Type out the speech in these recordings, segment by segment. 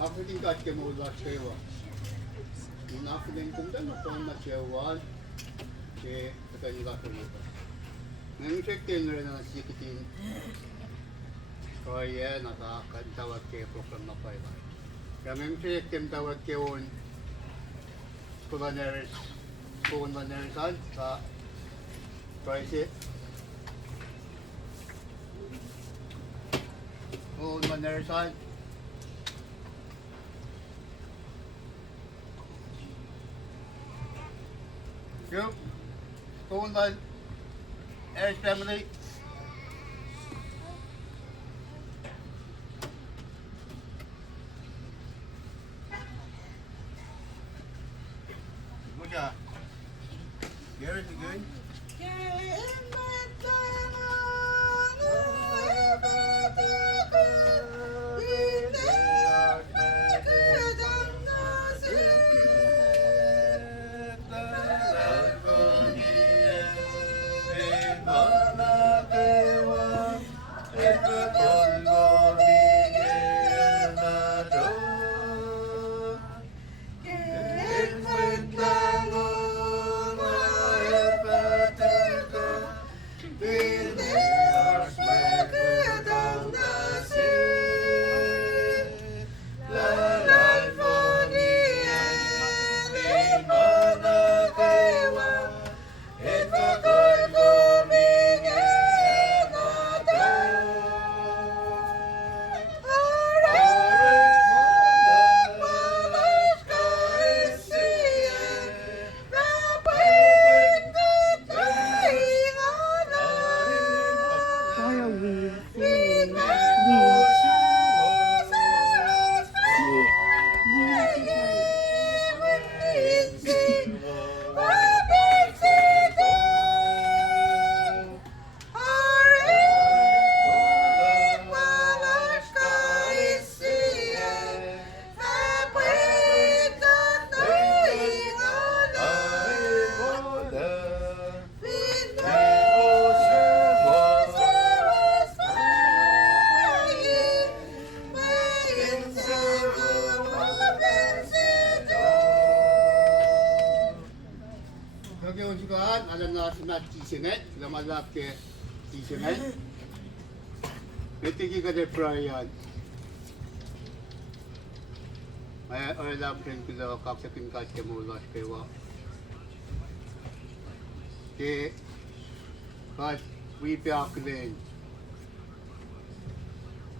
African got them all last year. In African come down upon the chair wall. The Kanila Kanita. Ngayon check din rin na sikitin. Kaya nakakantawag kayo program na pa iba. Kaya check din tawag kayo Kulaners sa Price Kulaners Yep. Kulan Air family. Good job. Garrett, you good? Alam na sa nat-isinet, lamalap ke isinet. Metigi ka de prayan. Ay alam rin ko kapsapin ka ke mulas kewa. Ke kat we pyaklin.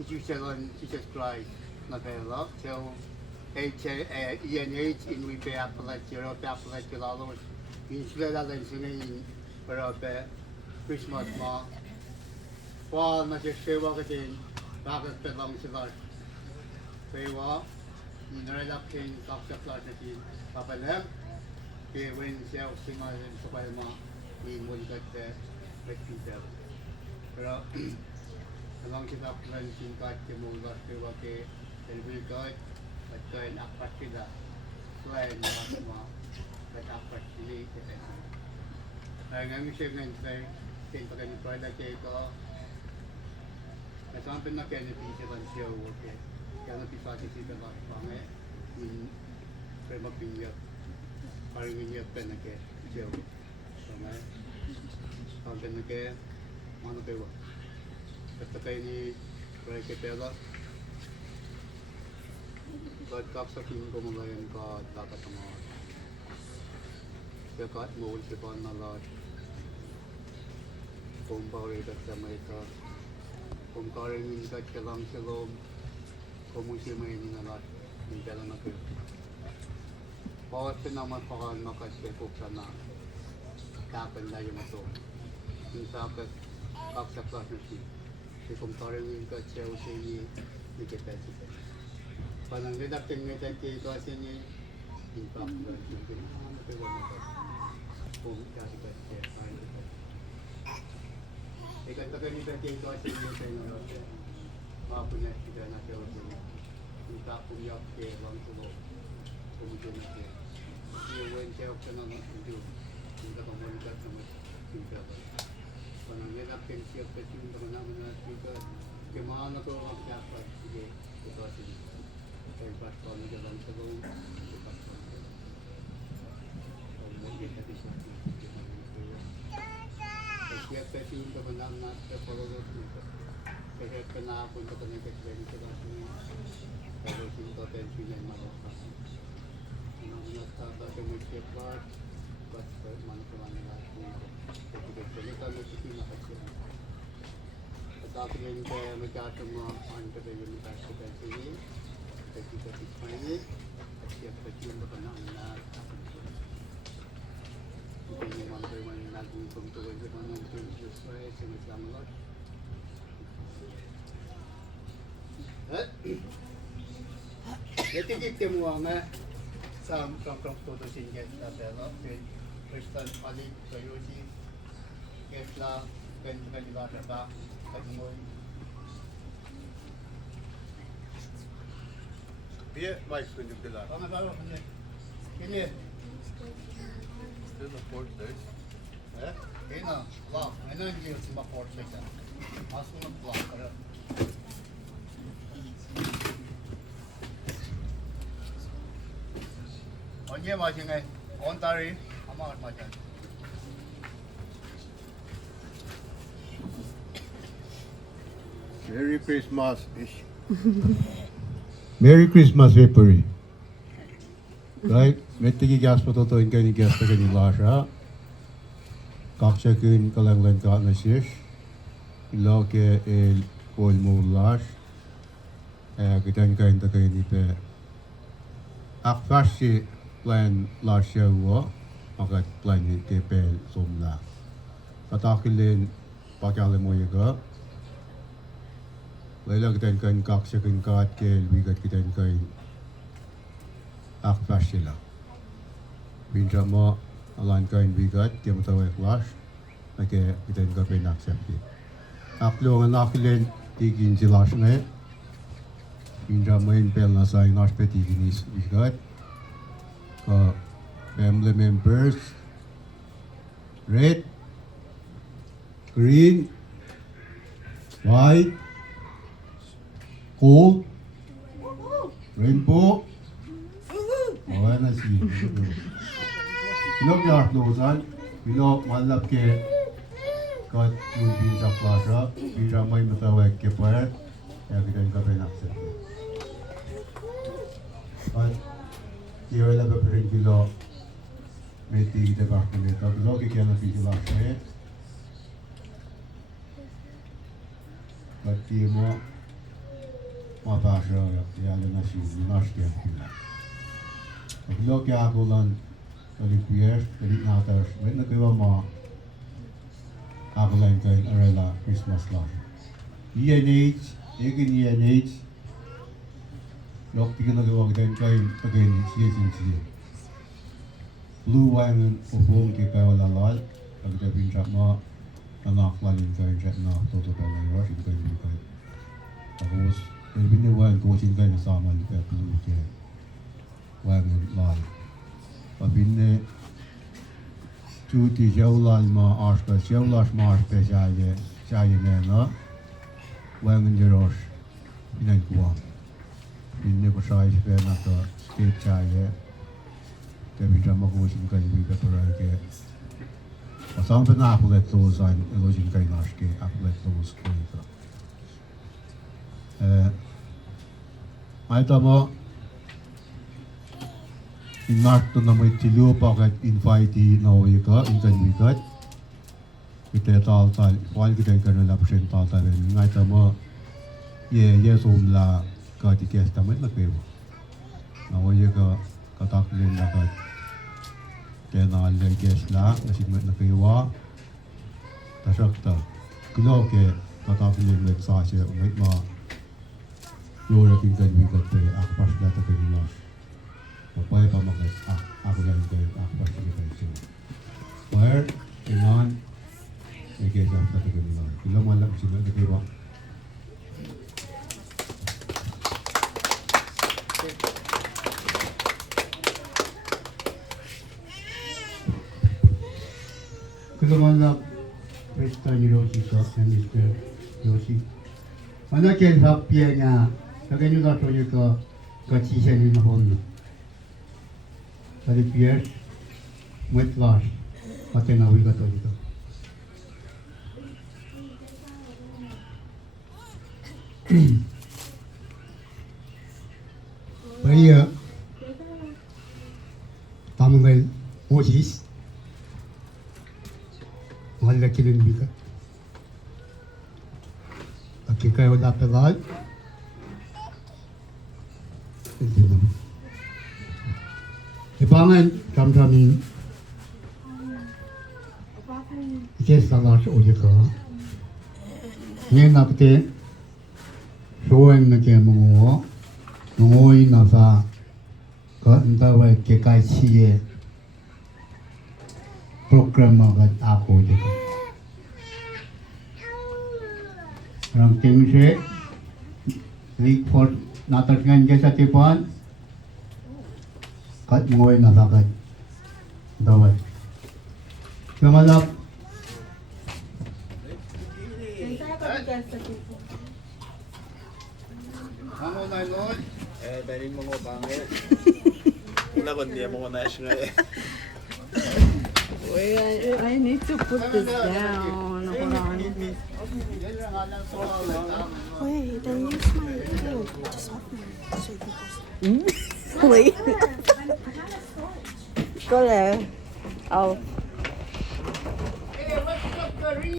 Jesus Christ na kaya so E&H in we pyaklin, zero pyaklin kilalos. Insula lang sinayin para Christmas ma. Paul nasisewa ka din, bakit pa lang sila. Kaya inaralap kayo kapsaklas natin papalam. Kaya when siya singayin sa palma, imungat sa Festive. Pero alang sila plan singkat kemulas kaya kaya celebrate at kaya nakpat sila. Selain mga dapat pilih kita. Kami siapa yang saya pakai produk itu, sampai nak kena pilih kan show, okay. Jangan pisah sisi dalam pangai, prema pinjat, hari ini apa nak ke show, pangai, sampai nak ke mana kewa. Ketika ini proyek kita, kat kapsakin kumulayan ka dapat sama. Kat mul sipan nalat, kumpare kat Jamaica, kumpare min kat kelang selom, komusi main nalat, min jalan nak. Bawat penamat pakan makas kepuk sana, kapan dah yang masuk. Minta kat kapsa kelas nasi, si kumpare min kat jauh sini dikita sini. Panang ledak tengah tengah kelas ini, impak berjumpa, apa yang nak. Kung kasikat siya, paano ito? Ikatagan ni Betty ito kasi yung sa inyo natin. Mapunya kita na siya ulit. Kita punya ke lang tulo. Kemudian na siya. Iwan siya ako na ng kita komunikat na mas kita. Panangin natin siya kasi yung mga naman na kita. Kaya mga na ito ang dapat. Sige, ito kasi. Kaya Shalom. Siya kasi yung kabanang natin follow kasi pinapunta ko ng kasi sa pero yung total sila maroka ang nasaba sa mga part but man ko man natin kasi ito na sila kasi at ako yung magkakaroon mo ang kada yung kasi kasi kasi at siya kasi yung kabanang natin hindi man tayo man naging kumtuloy sa mga Jesus Christ and Islam Lord. Natigit mo nga sa todo singet na pero Christian palit kayo si Kesla kanila ba kagmoy. Biar mais tunjuk dela. Mga baro kini Still the fourth days. Ina, wow, ano yung yung si Maport siya? Aso ng block, pero... 언제 마시네? 온달이 아마 맞아. Merry Christmas ish. Merry Christmas, Vipuri. Right? Mettigi gas pototo in kani gas kani lasha. Kakcha kun kalanglan ka na shish. Iloke el pol mo lash. Kitan kain ta kani pe. Akfashi plan lasha wo. Makat plan ni ke pe somla. Katakilin pakale mo yaga. Wala kitan kain kakcha kun kat ke wigat kitan kain. Akfash sila. Binja mo alan kain bigat kaya mo tawag clash na kaya kita yung kapay na-accepti. Aklo nga nakilin tigin sila siya ngayon. Binja mo yung pel na sa inash pe tigin is bigat. Ka family members red, green, white, gold, rainbow. Wala si Bilog niya artlosan, bilog malap ke kat yung binsa plasha, binsa may matawag ke pwede, kaya kita yung kapay nakset. At kaya wala ba pa rin bilog may tigi debak na meta, bilog kaya na pigila siya. At kaya mo mapasya, kaya na siya, yun siya pila. Bilog kaya ako lang Kalipier, kalit natas, may nagawa mo ako lang kayo arela Christmas lang. E&H, egin E&H, lok tigil nagawa kayo kayo again siya. Blue wine upong kayo lalal, pagkabing siya mo, anak lalin kayo siya na toto kayo na yosh, ito kayo kayo. Tapos, elbin yung wine coaching kayo nasama ni kayo blue kayo. Wine lal. Pabinne chuti jawlal ma aşka jawlaş ma aşka jaye nena wangen jeroş inan kuwa binne ko şahit pe na to state jaye tabi drama ko sin kan bi ka pura ke asam pe na aklet to zain elojin kai naş ke aklet to ko ay tamo Inart na may tilo paket invite na wika inkan wikat kita tal wal kita kan la persen tal ngai tama ye somla ka tiket tamat na pewo na wika katak len la ka kena le gesla na sigmat na pewa tasakta kulo ke katak len le sa se umit ma lora kinkan wikat pe akpas la ta kenila Pwede pa makit, ako lang kayo, ako pa sige kayo siya. Where, inan, may kaya siya sa tagal nila. Ilang malak siya na kayo. Ilang malak, Presta ni Rosi sa Mr. Rosi. Anak yan hapya nga, kagano ka to yung ka chicha ni Mahon. Philippines, with loss, pati nawigat ulit. Bây giờ tạm người mua gì mà là cái gì cả cái cái đó phải nói thì bằng anh trong trong mình cái sao là số gì cả nên là cái số anh là cái mua ngồi nào ra có người ta về cái chi program mà cái áp dụng được rằng tiếng sẽ report nát dengan cái satu pun kat ngồi nào ra cái đó selamat malam kamu naik Dari mga pangit. Wala ko hindi mo na siya eh. Wait, I need to put this down. Hold on. Wait, then use my phone. Just off my so you can post. Wait. Go there. I'll